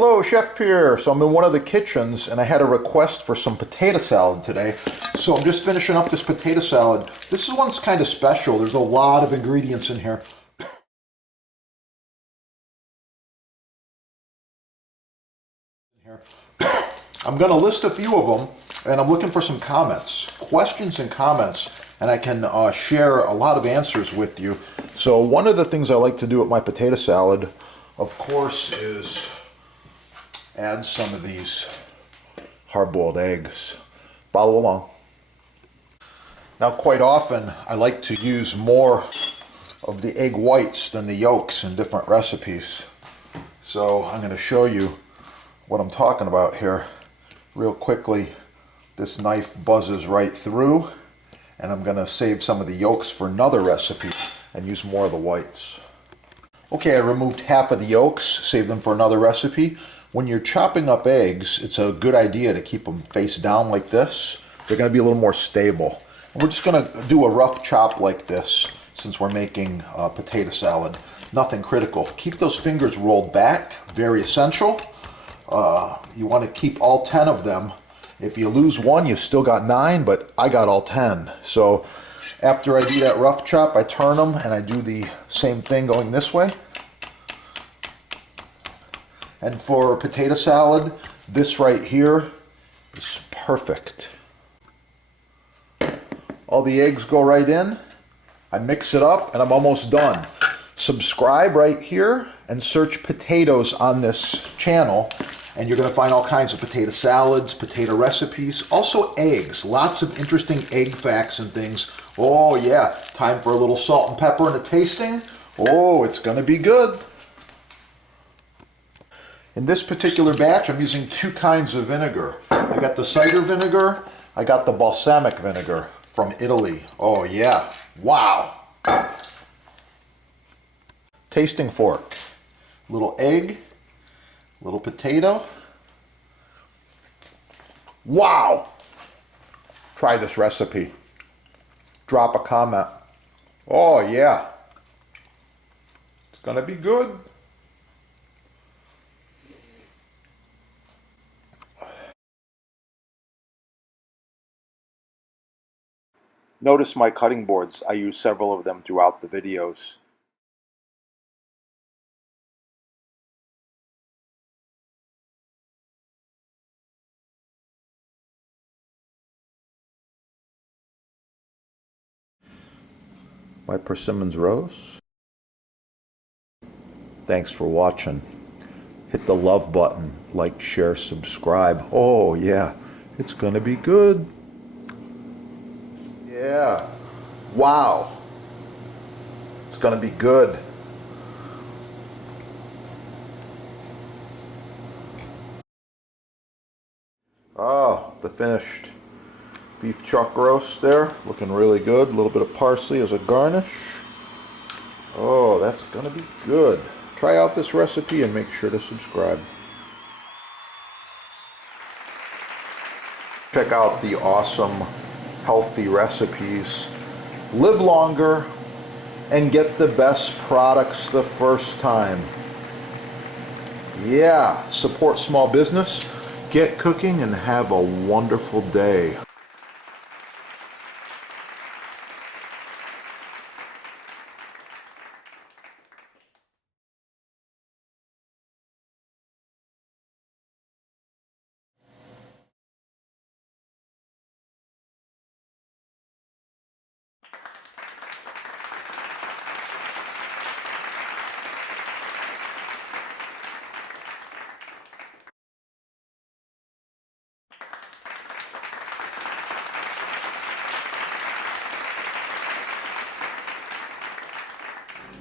Hello, Chef here. So I'm in one of the kitchens and I had a request for some potato salad today. So I'm just finishing up this potato salad. This one's kind of special. There's a lot of ingredients in here. I'm going to list a few of them and I'm looking for some comments, questions and comments, and I can share a lot of answers with you. So one of the things I like to do with my potato salad, of course, is add some of these hard-boiled eggs. Follow along. Now, quite often, I like to use more of the egg whites than the yolks in different recipes. So I'm going to show you what I'm talking about here. Real quickly, this knife buzzes right through, and I'm going to save some of the yolks for another recipe and use more of the whites. Okay, I removed half of the yolks, save them for another recipe. When you're chopping up eggs, it's a good idea to keep them face down like this. They're going to be a little more stable. And we're just going to do a rough chop like this since we're making potato salad. Nothing critical. Keep those fingers rolled back, very essential. You want to keep all 10 of them. If you lose one, you still got 9, but I got all 10. So after I do that rough chop, I turn them and I do the same thing going this way. And for potato salad, this right here is perfect. All the eggs go right in. I mix it up and I'm almost done. Subscribe right here and search potatoes on this channel and you're going to find all kinds of potato salads, potato recipes, also eggs. Lots of interesting egg facts and things. Oh yeah, time for a little salt and pepper and a tasting. Oh, it's going to be good. In this particular batch, I'm using 2 kinds of vinegar. I got the cider vinegar, I got the balsamic vinegar from Italy. Oh yeah, wow. Tasting fork, little egg, little potato. Wow! Try this recipe. Drop a comment. Oh yeah, it's gonna be good. Notice my cutting boards. I use several of them throughout the videos. My persimmons rose. Thanks for watching. Hit the love button, like, share, subscribe. Oh yeah, it's gonna be good. Yeah. Wow. It's gonna be good. Oh, the finished beef chuck roast there. Looking really good. A little bit of parsley as a garnish. Oh, that's gonna be good. Try out this recipe and make sure to subscribe. Check out the awesome healthy recipes. Live longer and get the best products the first time. Yeah, support small business, get cooking, and have a wonderful day.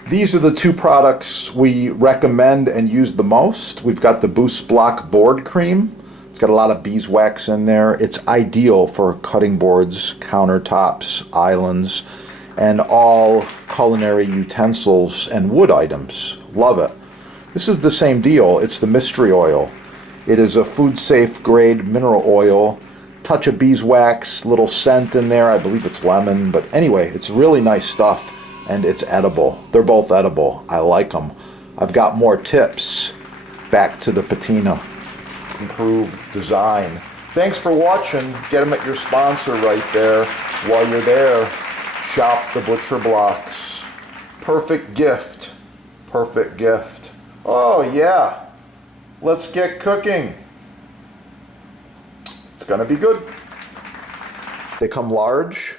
These are the 2 products we recommend and use the most. We've got the Boost Block board cream. It's got a lot of beeswax in there. It's ideal for cutting boards, countertops, islands, and all culinary utensils and wood items. Love it. This is the same deal. It's the mystery oil. It is a food-safe grade mineral oil. Touch of beeswax, little scent in there. I believe it's lemon, but anyway, it's really nice stuff. And it's edible. They're both edible. I like them. I've got more tips back to the patina. Improved design. Thanks for watching. Get them at your sponsor right there. While you're there, shop the butcher blocks. Perfect gift. Perfect gift. Oh yeah. Let's get cooking. It's gonna be good. They come large,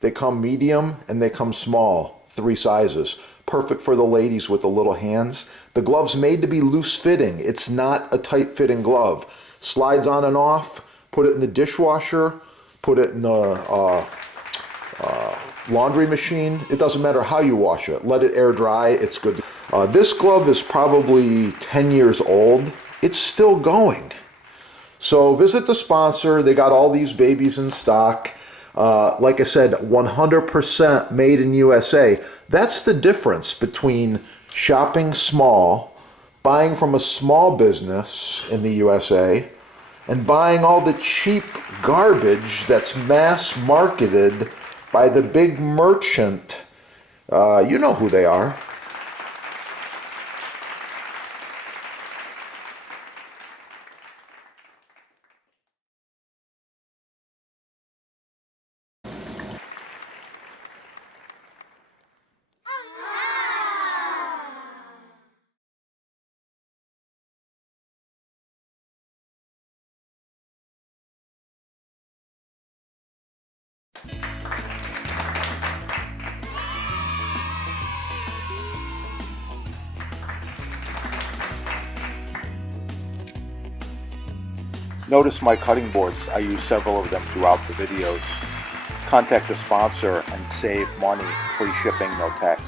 they come medium, and they come small. 3 sizes. Perfect for the ladies with the little hands. The glove's made to be loose fitting. It's not a tight fitting glove. Slides on and off. Put it in the dishwasher. Put it in the laundry machine. It doesn't matter how you wash it. Let it air dry. It's good. This glove is probably 10 years old. It's still going. So visit the sponsor. They got all these babies in stock. Like I said, 100% made in USA. That's the difference between shopping small, buying from a small business in the USA, and buying all the cheap garbage that's mass marketed by the big merchant. You know who they are. Notice my cutting boards. I use several of them throughout the videos. Contact the sponsor and save money. Free shipping, no tax.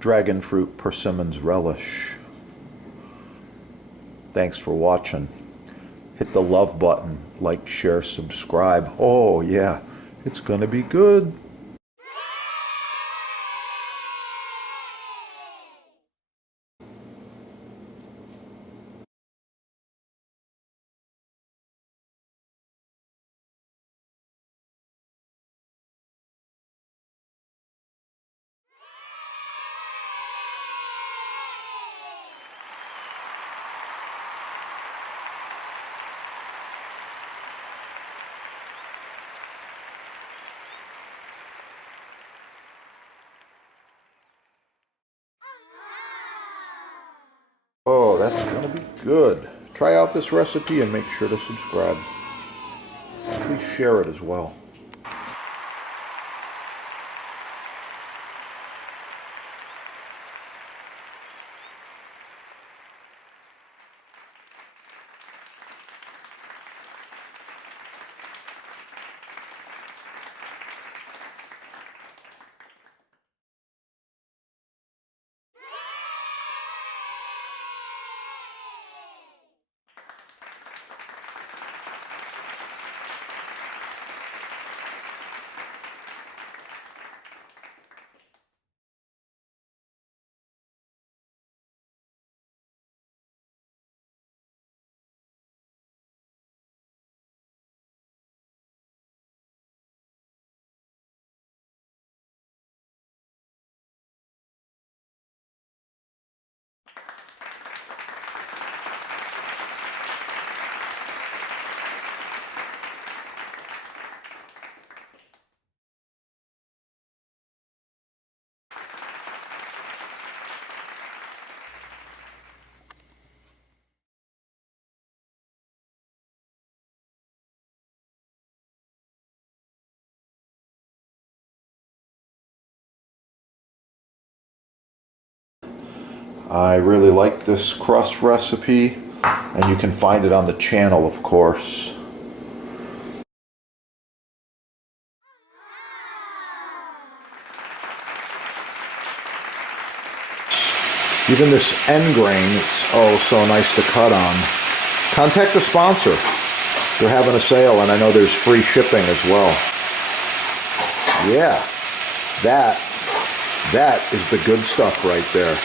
Dragon fruit persimmons relish. Thanks for watching. Hit the love button, like, share, subscribe. Oh yeah, it's gonna be good. Oh, that's gonna be good. Try out this recipe and make sure to subscribe. Please share it as well. I really like this crust recipe, and you can find it on the channel, of course. Even this end grain, it's oh so nice to cut on. Contact the sponsor. They're having a sale, and I know there's free shipping as well. Yeah, that is the good stuff right there.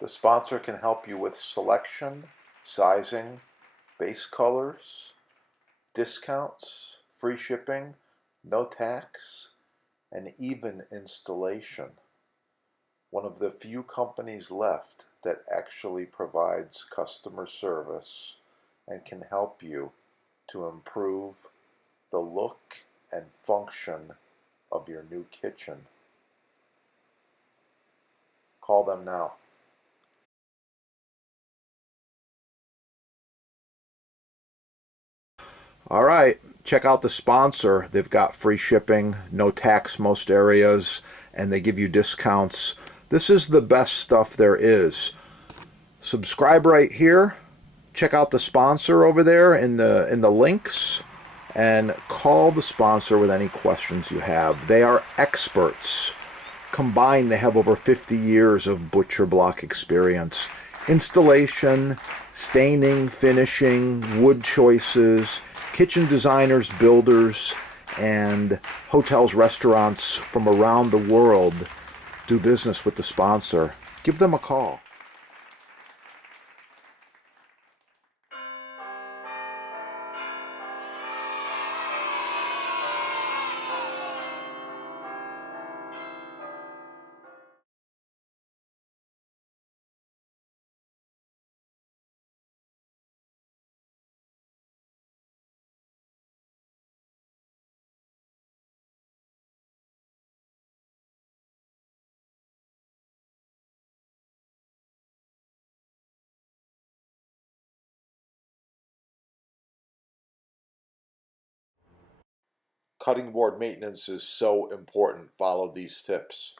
The sponsor can help you with selection, sizing, base colors, discounts, free shipping, no tax, and even installation. One of the few companies left that actually provides customer service and can help you to improve the look and function of your new kitchen. Call them now. All right, check out the sponsor. They've got free shipping, no tax most areas, and they give you discounts. This is the best stuff there is. Subscribe right here. Check out the sponsor over there in the links, and call the sponsor with any questions you have. They are experts. Combined, they have over 50 years of butcher block experience. Installation, staining, finishing, wood choices, kitchen designers, builders, and hotels, restaurants from around the world do business with the sponsor. Give them a call. Cutting board maintenance is so important. Follow these tips.